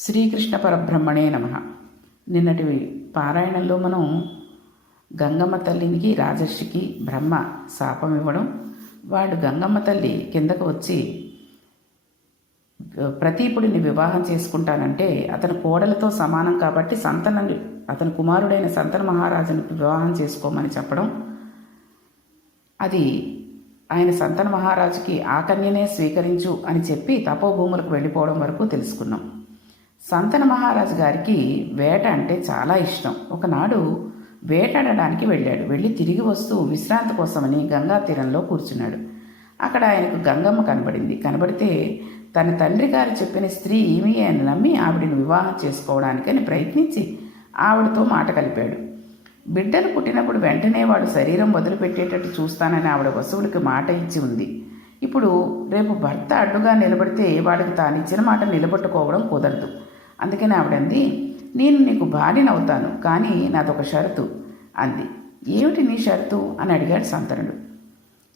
శ్రీకృష్ణ పరబ్రహ్మణే నమ. నిన్నటి పారాయణంలో మనం గంగమ్మ తల్లినికి రాజర్షికి బ్రహ్మ శాపం ఇవ్వడం వాడు గంగమ్మ తల్లి కిందకు వచ్చి ప్రతీపుడిని వివాహం చేసుకుంటానంటే అతని కోడలతో సమానం కాబట్టి సంతన అతని కుమారుడైన సంతన మహారాజును వివాహం చేసుకోమని చెప్పడం. అది ఆయన సంతన మహారాజుకి ఆ కన్యనే స్వీకరించు అని చెప్పి తపోభూములకు వెళ్ళిపోవడం వరకు తెలుసుకున్నాం. సంతన మహారాజు గారికి వేట అంటే చాలా ఇష్టం. ఒకనాడు వేటాడడానికి వెళ్ళాడు. వెళ్ళి తిరిగి వస్తూ విశ్రాంతి కోసమని గంగా తీరంలో కూర్చున్నాడు. అక్కడ ఆయనకు గంగమ్మ కనబడింది. కనబడితే తన తండ్రి గారు చెప్పిన స్త్రీ ఏమి అని నమ్మి ఆవిడని వివాహం చేసుకోవడానికని ప్రయత్నించి ఆవిడతో మాట కలిపాడు. బిడ్డలు పుట్టినప్పుడు వెంటనే వాడు శరీరం వదిలిపెట్టేటట్టు చూస్తానని ఆవిడ వసువులకి మాట ఇచ్చి ఉంది. ఇప్పుడు రేపు భర్త అడ్డుగా నిలబడితే వాడికి తాను ఇచ్చిన మాట నిలబెట్టుకోవడం కుదరదు. అందుకని ఆవిడంది నేను నీకు భార్యనవుతాను కానీ నాదొక షరతు అంది. ఏమిటి నీ షరతు? అని అడిగాడు సంతనుడు.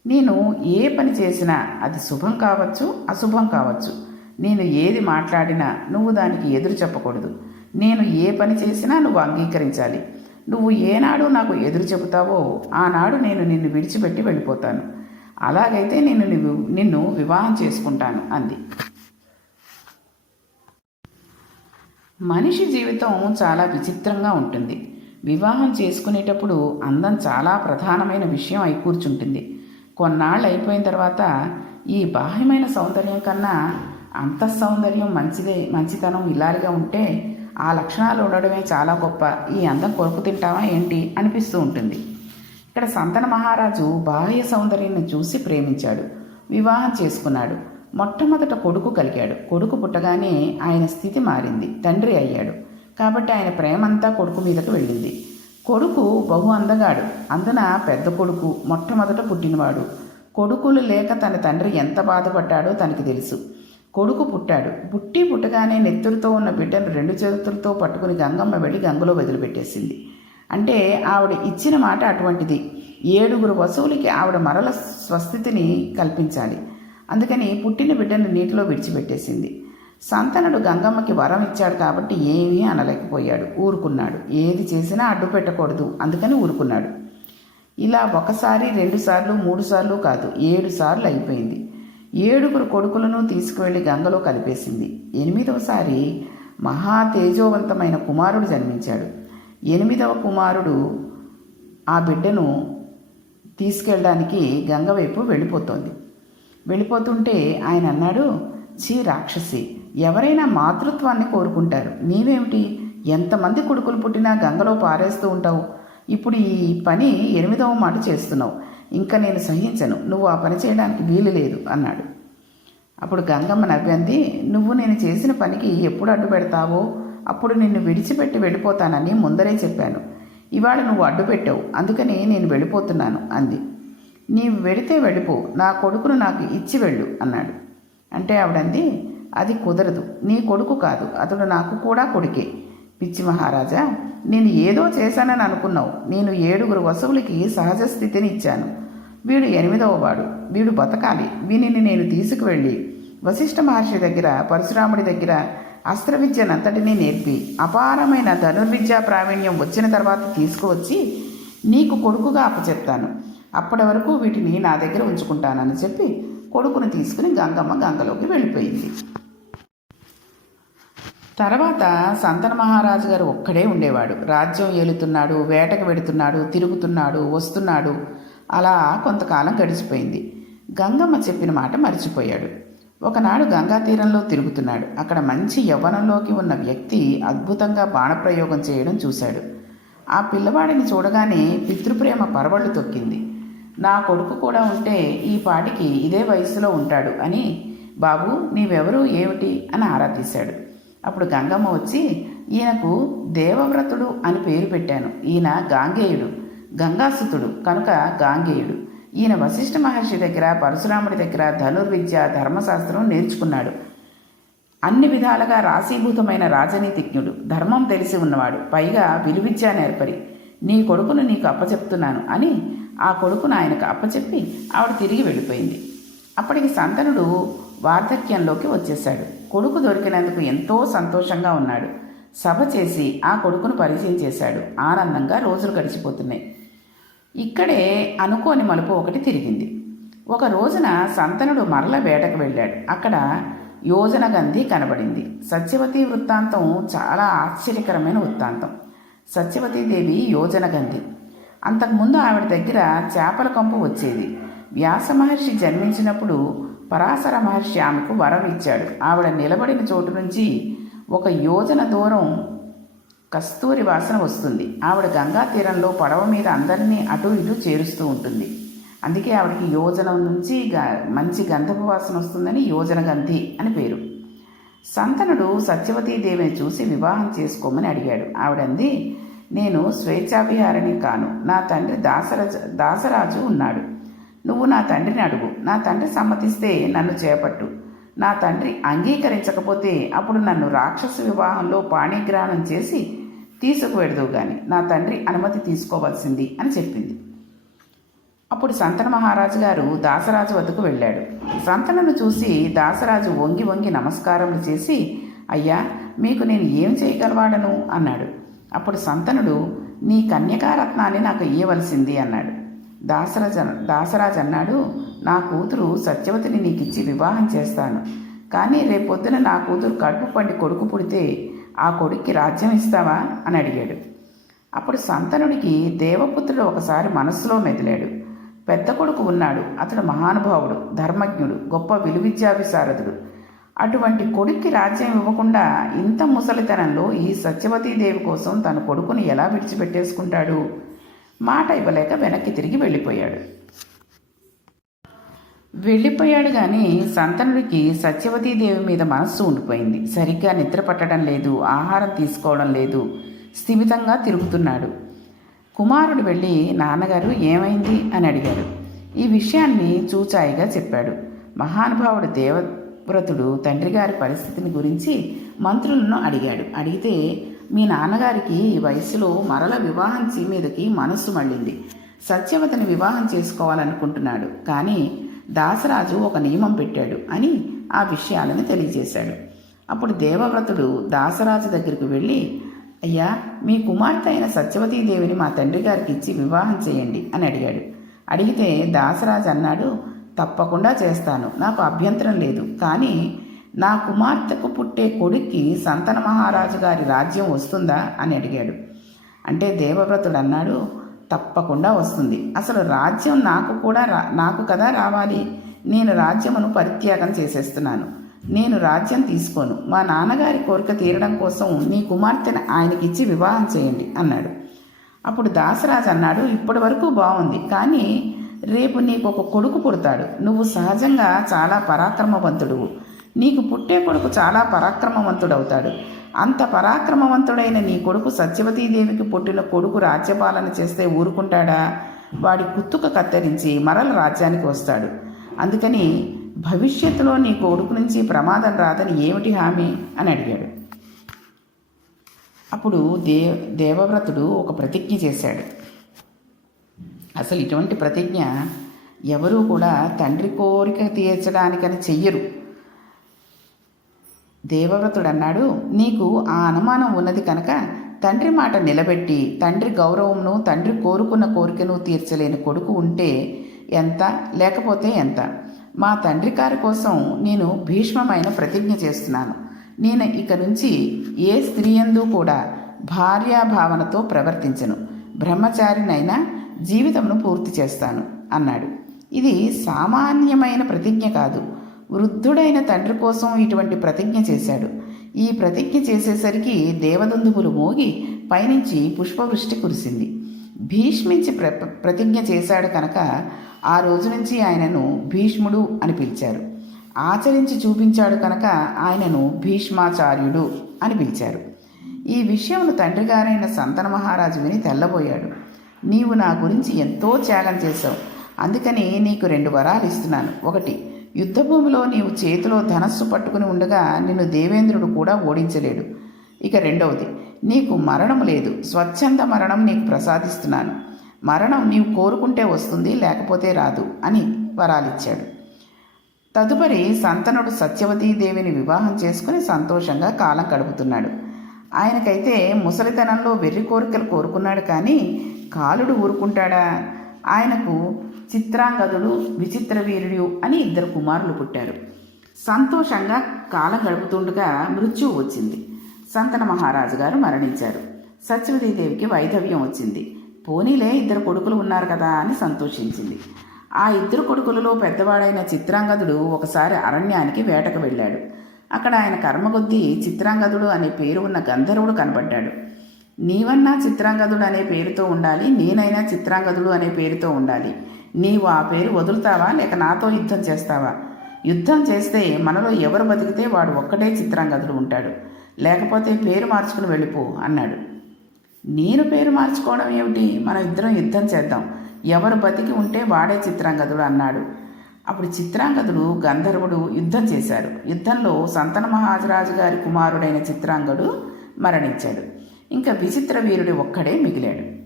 నేను ఏ పని చేసినా అది శుభం కావచ్చు అశుభం కావచ్చు. నేను ఏది మాట్లాడినా నువ్వు దానికి ఎదురు చెప్పకూడదు. నేను ఏ పని చేసినా నువ్వు అంగీకరించాలి. నువ్వు ఏనాడు నాకు ఎదురు చెబుతావో ఆనాడు నేను నిన్ను విడిచిపెట్టి వెళ్ళిపోతాను. అలాగైతే నేను నిన్ను నిన్ను వివాహం చేసుకుంటాను అంది. మనిషి జీవితం చాలా విచిత్రంగా ఉంటుంది. వివాహం చేసుకునేటప్పుడు అందం చాలా ప్రధానమైన విషయం అయి కూర్చుంటుంది. కొన్నాళ్ళు అయిపోయిన తర్వాత ఈ బాహ్యమైన సౌందర్యం కన్నా అంత సౌందర్యం మంచిదే మంచితనం ఇలాగా ఉంటే ఆ లక్షణాలు ఉండడమే చాలా గొప్ప. ఈ అందం కొరకు తింటావా ఏంటి? అనిపిస్తూ ఉంటుంది. ఇక్కడ సంతన మహారాజు బాహ్య సౌందర్యాన్ని చూసి ప్రేమించాడు. వివాహం చేసుకున్నాడు. మొట్టమొదట కొడుకు కలిగాడు. కొడుకు పుట్టగానే ఆయన స్థితి మారింది. తండ్రి అయ్యాడు. కాబట్టి ఆయన ప్రేమంతా కొడుకు మీదకు వెళ్ళింది. కొడుకు బహు అందగాడు. అందున పెద్ద కొడుకు మొట్టమొదట పుట్టినవాడు. కొడుకులు లేక తన తండ్రి ఎంత బాధపడ్డాడో తనకి తెలుసు. కొడుకు పుట్టాడు. పుట్టి పుట్టగానే నెత్తురుతో ఉన్న బిడ్డను రెండు చేతులతో పట్టుకుని గంగమ్మ వెళ్ళి గంగలో వదిలిపెట్టేసింది. అంటే ఆవిడ ఇచ్చిన మాట అటువంటిది. ఏడుగురు వసువులకి ఆవిడ మరల స్వస్థితిని కల్పించాలి. అందుకని పుట్టిన బిడ్డను నీటిలో విడిచిపెట్టేసింది. సంతనుడు గంగమ్మకి వరం ఇచ్చాడు కాబట్టి ఏమీ అనలేకపోయాడు. ఊరుకున్నాడు. ఏది చేసినా అడ్డు పెట్టకూడదు. అందుకని ఊరుకున్నాడు. ఇలా ఒకసారి రెండుసార్లు మూడు సార్లు కాదు ఏడు సార్లు అయిపోయింది. ఏడుగురు కొడుకులను తీసుకువెళ్ళి గంగలో కలిపేసింది. ఎనిమిదవసారి మహా తేజోవంతమైన కుమారుడు జన్మించాడు. ఎనిమిదవ కుమారుడు ఆ బిడ్డను తీసుకెళ్ళడానికి గంగ వైపు వెళ్ళిపోతోంది. వెళ్ళిపోతుంటే ఆయన అన్నాడు చీ రాక్షసి ఎవరైనా మాతృత్వాన్ని కోరుకుంటారు. నీవేమిటి? ఎంతమంది కొడుకులు పుట్టినా గంగలో పారేస్తూ ఉంటావు. ఇప్పుడు ఈ పని ఎనిమిదవ మాట చేస్తున్నావు. ఇంకా నేను సహించను. నువ్వు ఆ పని చేయడానికి వీలు లేదు అన్నాడు. అప్పుడు గంగమ్మ నవ్వంది నువ్వు నేను చేసిన పనికి ఎప్పుడు అడ్డు పెడతావో? అప్పుడు నిన్ను విడిచిపెట్టి వెళ్ళిపోతానని ముందరే చెప్పాను. ఇవాళ నువ్వు అడ్డు పెట్టావు. అందుకని నేను వెళ్ళిపోతున్నాను అంది. నీవు వెడితే వెళ్ళిపో నా కొడుకును నాకు ఇచ్చి వెళ్ళు అన్నాడు. అంటే ఆవిడంది అది కుదరదు నీ కొడుకు కాదు అతడు నాకు కూడా కొడుకే. పిచ్చి మహారాజా నేను ఏదో చేశానని అనుకున్నావు నేను ఏడుగురు వసువులకి సహజ స్థితిని ఇచ్చాను. వీడు ఎనిమిదవ వాడు వీడు బతకాలి వీనిని నేను తీసుకువెళ్ళి వశిష్ఠ మహర్షి దగ్గర పరశురాముడి దగ్గర అస్త్ర విద్యనంతటినీ నేర్పి అపారమైన ధనుర్విద్యా ప్రావీణ్యం వచ్చిన తర్వాత తీసుకువచ్చి నీకు కొడుకుగా అప్పచెప్తాను. అప్పటి వరకు వీటిని నా దగ్గర ఉంచుకుంటానని చెప్పి కొడుకుని తీసుకుని గంగమ్మ గంగలోకి వెళ్ళిపోయింది. తర్వాత సంతన మహారాజు గారు ఒక్కడే ఉండేవాడు. రాజ్యం ఏలుతున్నాడు వేటకు వెడుతున్నాడు తిరుగుతున్నాడు వస్తున్నాడు. అలా కొంతకాలం గడిచిపోయింది. గంగమ్మ చెప్పిన మాట మర్చిపోయాడు. ఒకనాడు గంగా తీరంలో తిరుగుతున్నాడు. అక్కడ మంచి యవ్వనంలోకి ఉన్న వ్యక్తి అద్భుతంగా బాణప్రయోగం చేయడం చూశాడు. ఆ పిల్లవాడిని చూడగానే పితృప్రేమ పరవళ్ళు తొక్కింది. నా కొడుకు కూడా ఉంటే ఈ పాటికి ఇదే వయసులో ఉంటాడు అని బాబు నీవెవరు? ఏమిటి? అని ఆరా తీశాడు. అప్పుడు గంగమ్మ వచ్చి ఈయనకు దేవవ్రతుడు అని పేరు పెట్టాను. ఈయన గాంగేయుడు గంగాసుతుడు కనుక గాంగేయుడు. ఈయన వశిష్ఠ మహర్షి దగ్గర పరశురాముడి దగ్గర ధనుర్విద్య ధర్మశాస్త్రం నేర్చుకున్నాడు. అన్ని విధాలుగా రాశీభూతమైన రాజనీతిజ్ఞుడు. ధర్మం తెలిసి ఉన్నవాడు. పైగా విలువిద్య నేర్పరి. నీ కొడుకును నీకు అప్పచెప్తున్నాను అని ఆ కొడుకును ఆయనకు అప్పచెప్పి ఆవిడ తిరిగి వెళ్ళిపోయింది. అప్పటికి సంతనుడు వార్ధక్యంలోకి వచ్చేశాడు. కొడుకు దొరికినందుకు ఎంతో సంతోషంగా ఉన్నాడు. సభ చేసి ఆ కొడుకును పరిచయం చేశాడు. ఆనందంగా రోజులు గడిచిపోతున్నాయి. ఇక్కడే అనుకోని మలుపు ఒకటి తిరిగింది. ఒక రోజున సంతనుడు మరల వేటకు వెళ్ళాడు. అక్కడ యోజన గంధి కనబడింది. సత్యవతి వృత్తాంతం చాలా ఆశ్చర్యకరమైన వృత్తాంతం. సత్యవతీదేవి యోజన గంధి అంతకుముందు ఆవిడ దగ్గర చేపల కంపు వచ్చేది. వ్యాస మహర్షి జన్మించినప్పుడు పరాశర మహర్షి ఆమెకు వరం ఇచ్చాడు. ఆవిడ నిలబడిన చోటు నుంచి ఒక యోజన దూరం కస్తూరి వాసన వస్తుంది. ఆవిడ గంగా తీరంలో పడవ మీద అందరినీ అటు ఇటు చేరుస్తూ ఉంటుంది. అందుకే ఆవిడకి యోజనం నుంచి గ- మంచి గంధపు వాసన వస్తుందని యోజన గంధి అని పేరు. సంతనుడు సత్యవతీదేవిని చూసి వివాహం చేసుకోమని అడిగాడు. ఆవిడంది నేను స్వేచ్ఛాభిహారిణి కాను. నా తండ్రి దాసరాజు దాసరాజు ఉన్నాడు. నువ్వు నా తండ్రిని అడుగు. నా తండ్రి సమ్మతిస్తే నన్ను చేపట్టు. నా తండ్రి అంగీకరించకపోతే అప్పుడు నన్ను రాక్షస వివాహంలో పాణిగ్రహణం చేసి తీసుకువెడదు గాని. నా తండ్రి అనుమతి తీసుకోవాల్సింది అని చెప్పింది. అప్పుడు సంతన మహారాజు గారు దాసరాజు వద్దకు వెళ్ళాడు. సంతనను చూసి దాసరాజు వంగి వంగి నమస్కారములు చేసి అయ్యా మీకు నేను ఏం చేయగలవాడను? అన్నాడు. అప్పుడు సంతనుడు నీ కన్యకారత్నాన్ని నాకు ఇయ్యవలసింది అన్నాడు. దాసరాజ దాసరాజు అన్నాడు నా కూతురు సత్యవతిని నీకిచ్చి వివాహం చేస్తాను. కానీ రేపొద్దున నా కూతురు కడుపు పండి కొడుకు పుడితే ఆ కొడుక్కి రాజ్యం ఇస్తావా? అని అడిగాడు. అప్పుడు సంతనుడికి దేవపుత్రుడు ఒకసారి మనస్సులో మెదిలాడు. పెద్ద కొడుకు ఉన్నాడు. అతడు మహానుభావుడు ధర్మజ్ఞుడు గొప్ప విలువిద్యా విశారదుడు అటువంటి కొడుక్కి రాజ్యం ఇవ్వకుండా ఇంత ముసలితనంలో ఈ సత్యవతీదేవి కోసం తన కొడుకుని ఎలా విడిచిపెట్టేసుకుంటాడు? మాట ఇవ్వలేక వెనక్కి తిరిగి వెళ్ళిపోయాడు. వెళ్ళిపోయాడు కానీ సంతనుడికి సత్యవతీదేవి మీద మనస్సు ఉండిపోయింది. సరిగ్గా నిద్ర పట్టడం లేదు ఆహారం తీసుకోవడం లేదు స్థిమితంగా తిరుగుతున్నాడు. కుమారుడు వెళ్ళి నాన్నగారు ఏమైంది? అని అడిగాడు. ఈ విషయాన్ని చూచాయిగా చెప్పాడు. మహానుభావుడు దేవ వ్రతుడు తండ్రిగారి పరిస్థితిని గురించి మంత్రులను అడిగాడు. అడిగితే మీ నాన్నగారికి ఈ వయసులో మరల వివాహం చీ మీదకి మనస్సు మళ్ళింది. సత్యవతిని వివాహం చేసుకోవాలనుకుంటున్నాడు. కానీ దాసరాజు ఒక నియమం పెట్టాడు అని ఆ విషయాలను తెలియజేశాడు. అప్పుడు దేవవ్రతుడు దాసరాజు దగ్గరికి వెళ్ళి అయ్యా మీ కుమార్తె అయిన సత్యవతీదేవిని మా తండ్రి గారికి ఇచ్చి వివాహం చేయండి అని అడిగాడు. అడిగితే దాసరాజు అన్నాడు తప్పకుండా చేస్తాను. నాకు అభ్యంతరం లేదు. కానీ నా కుమార్తెకు పుట్టే కొడుక్కి సంతన మహారాజు గారి రాజ్యం వస్తుందా అని అడిగాడు. అంటే దేవవ్రతుడు అన్నాడు తప్పకుండా వస్తుంది. అసలు రాజ్యం నాకు కూడా రా నాకు కదా రావాలి. నేను రాజ్యమును పరిత్యాగం చేసేస్తున్నాను. నేను రాజ్యం తీసుకోను. మా నాన్నగారి కోరిక తీరడం కోసం నీ కుమార్తెను ఆయనకిచ్చి వివాహం చేయండి అన్నాడు. అప్పుడు దాసరాజు అన్నాడు ఇప్పటి వరకు బాగుంది. కానీ రేపు నీకు ఒక కొడుకు పుడతాడు. నువ్వు సహజంగా చాలా పరాక్రమవంతుడువు నీకు పుట్టే కొడుకు చాలా పరాక్రమవంతుడవుతాడు. అంత పరాక్రమవంతుడైన నీ కొడుకు సత్యవతీదేవికి పుట్టిన కొడుకు రాజ్యపాలన చేస్తే ఊరుకుంటాడా? వాడి కుత్తుక కత్తిరించి మరల రాజ్యానికి వస్తాడు. అందుకని భవిష్యత్తులో నీ కొడుకు నుంచి ప్రమాదం రాదని ఏమిటి హామీ? అని అడిగాడు. అప్పుడు దే దేవవ్రతుడు ఒక ప్రతిజ్ఞ చేశాడు. అసలు ఇటువంటి ప్రతిజ్ఞ ఎవరూ కూడా తండ్రి కోరిక తీర్చడానికని చెయ్యరు. దేవవ్రతుడు అన్నాడు నీకు ఆ అనుమానం ఉన్నది కనుక తండ్రి మాట నిలబెట్టి తండ్రి గౌరవంను తండ్రి కోరుకున్న కోరికను తీర్చలేని కొడుకు ఉంటే ఎంత లేకపోతే ఎంత? మా తండ్రి గారి కోసం నేను భీష్మమైన ప్రతిజ్ఞ చేస్తున్నాను. నేను ఇక నుంచి ఏ స్త్రీయందు కూడా భార్యాభావనతో ప్రవర్తించను. బ్రహ్మచారినైనా జీవితంను పూర్తి చేస్తాను అన్నాడు. ఇది సామాన్యమైన ప్రతిజ్ఞ కాదు. వృద్ధుడైన తండ్రి కోసం ఇటువంటి ప్రతిజ్ఞ చేశాడు. ఈ ప్రతిజ్ఞ చేసేసరికి దేవదందువులు మోగి పైనుంచి పుష్పవృష్టి కురిసింది. భీష్మించి ప్ర ప్రతిజ్ఞ చేశాడు కనుక ఆ రోజు నుంచి ఆయనను భీష్ముడు అని పిలిచారు. ఆచరించి చూపించాడు కనుక ఆయనను భీష్మాచార్యుడు అని పిలిచారు. ఈ విషయమును తండ్రి గారైన సంతన మహారాజు విని తెల్లబోయాడు. నీవు నా గురించి ఎంతో త్యాగం చేశావు. అందుకని నీకు రెండు వరాలు ఇస్తున్నాను. ఒకటి యుద్ధభూమిలో నీవు చేతిలో ధనస్సు పట్టుకుని ఉండగా నిన్ను దేవేంద్రుడు కూడా ఓడించలేడు. ఇక రెండవది నీకు మరణం లేదు. స్వచ్ఛంద మరణం నీకు ప్రసాదిస్తున్నాను. మరణం నీవు కోరుకుంటే వస్తుంది లేకపోతే రాదు అని వరాలిచ్చాడు. తదుపరి సంతనుడు సత్యవతీదేవిని వివాహం చేసుకుని సంతోషంగా కాలం గడుపుతున్నాడు. ఆయనకైతే ముసలితనంలో వెర్రి కోరికలు కోరుకున్నాడు కానీ కాలుడు ఊరుకుంటాడా? ఆయనకు చిత్రాంగదుడు విచిత్ర వీరుడు అని ఇద్దరు కుమారులు పుట్టారు. సంతోషంగా కాలం గడుపుతుండగా మృత్యువు వచ్చింది. సంతన మహారాజు గారు మరణించారు. సత్యవతీదేవికి వైధవ్యం వచ్చింది. పోనీలే ఇద్దరు కొడుకులు ఉన్నారు కదా అని సంతోషించింది. ఆ ఇద్దరు కొడుకులలో పెద్దవాడైన చిత్రాంగదుడు ఒకసారి అరణ్యానికి వేటకు వెళ్ళాడు. అక్కడ ఆయన కర్మగొద్ది చిత్రాంగదుడు అనే పేరు ఉన్న గంధర్వుడు కనబడ్డాడు. నీవన్నా చిత్రాంగదుడు అనే పేరుతో ఉండాలి నేనైనా చిత్రాంగదుడు అనే పేరుతో ఉండాలి. నీవు ఆ పేరు వదులుతావా లేక నాతో యుద్ధం చేస్తావా? యుద్ధం చేస్తే మనలో ఎవరు బతికితే వాడు ఒక్కటే చిత్రాంగదుడు ఉంటాడు. లేకపోతే పేరు మార్చుకుని వెళ్ళిపో అన్నాడు. నేను పేరు మార్చుకోవడం ఏమిటి? మనం ఇద్దరం యుద్ధం చేద్దాం. ఎవరు బతికి ఉంటే వాడే చిత్రాంగదుడు అన్నాడు. అప్పుడు చిత్రాంగదుడు గంధర్వుడు యుద్ధం చేశారు. యుద్ధంలో సంతన మహారాజు గారి కుమారుడైన చిత్రాంగడు మరణించాడు. ఇంకా విచిత్ర వీరుడు ఒక్కడే మిగిలాడు.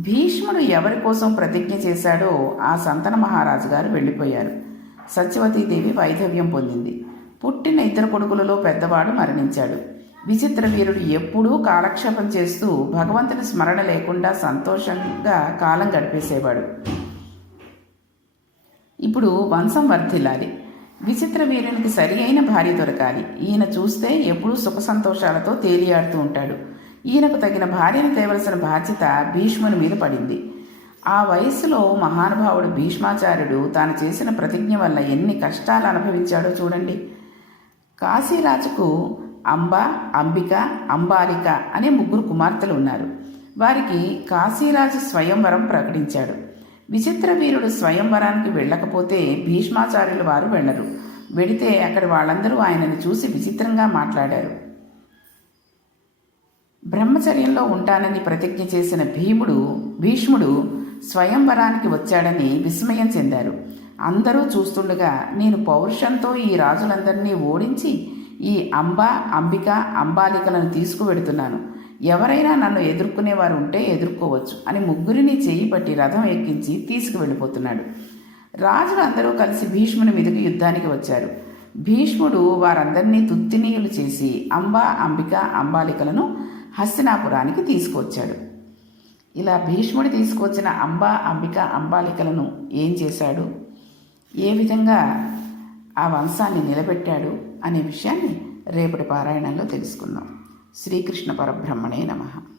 భీష్ముడు ఎవరి కోసం ప్రతిజ్ఞ చేశాడో ఆ సంతన మహారాజు గారు వెళ్ళిపోయారు. సత్యవతీదేవి వైధవ్యం పొందింది. పుట్టిన ఇద్దరు కొడుకులలో పెద్దవాడు మరణించాడు. విచిత్ర వీరుడు ఎప్పుడూ కాలక్షేపం చేస్తూ భగవంతుని స్మరణ లేకుండా సంతోషంగా కాలం గడిపేసేవాడు. ఇప్పుడు వంశం వర్ధిల్లాలి. విచిత్ర వీరునికి సరి అయిన భార్య దొరకాలి. ఈయన చూస్తే ఎప్పుడూ సుఖ సంతోషాలతో తేలియాడుతూ ఉంటాడు. ఈయనకు తగిన భార్యను తేవలసిన బాధ్యత భీష్ముని మీద పడింది. ఆ వయస్సులో మహానుభావుడు భీష్మాచార్యుడు తాను చేసిన ప్రతిజ్ఞ వల్ల ఎన్ని కష్టాలు అనుభవించాడో చూడండి. కాశీరాజుకు అంబ అంబిక అంబాలిక అనే ముగ్గురు కుమార్తెలు ఉన్నారు. వారికి కాశీరాజు స్వయంవరం ప్రకటించాడు. విచిత్ర వీరుడు స్వయంవరానికి వెళ్ళకపోతే భీష్మాచార్యులు వారు వెళ్ళరు. వెడితే అక్కడ వాళ్ళందరూ ఆయనను చూసి విచిత్రంగా మాట్లాడారు. బ్రహ్మచర్యంలో ఉంటానని ప్రతిజ్ఞ చేసిన భీముడు భీష్ముడు స్వయంవరానికి వచ్చాడని విస్మయం చెందారు. అందరూ చూస్తుండగా నేను పౌరుషంతో ఈ రాజులందరినీ ఓడించి ఈ అంబ అంబిక అంబాలికలను తీసుకువెడుతున్నాను. ఎవరైనా నన్ను ఎదుర్కొనేవారు ఉంటే ఎదుర్కోవచ్చు అని ముగ్గురిని చేయి పట్టి రథం ఎక్కించి తీసుకువెళ్ళిపోతున్నాడు. రాజులు అందరూ కలిసి భీష్ముని మీదకు యుద్ధానికి వచ్చారు. భీష్ముడు వారందరినీ తుత్తినీయులు చేసి అంబ అంబిక అంబాలికలను హస్తినాపురానికి తీసుకొచ్చాడు. ఇలా భీష్ముడు తీసుకొచ్చిన అంబా అంబిక అంబాలికలను ఏం చేశాడు? ఏ విధంగా ఆ వంశాన్ని నిలబెట్టాడు అనే విషయాన్ని రేపటి పారాయణంలో తెలుసుకుందాం. శ్రీకృష్ణ పరబ్రహ్మణే నమః.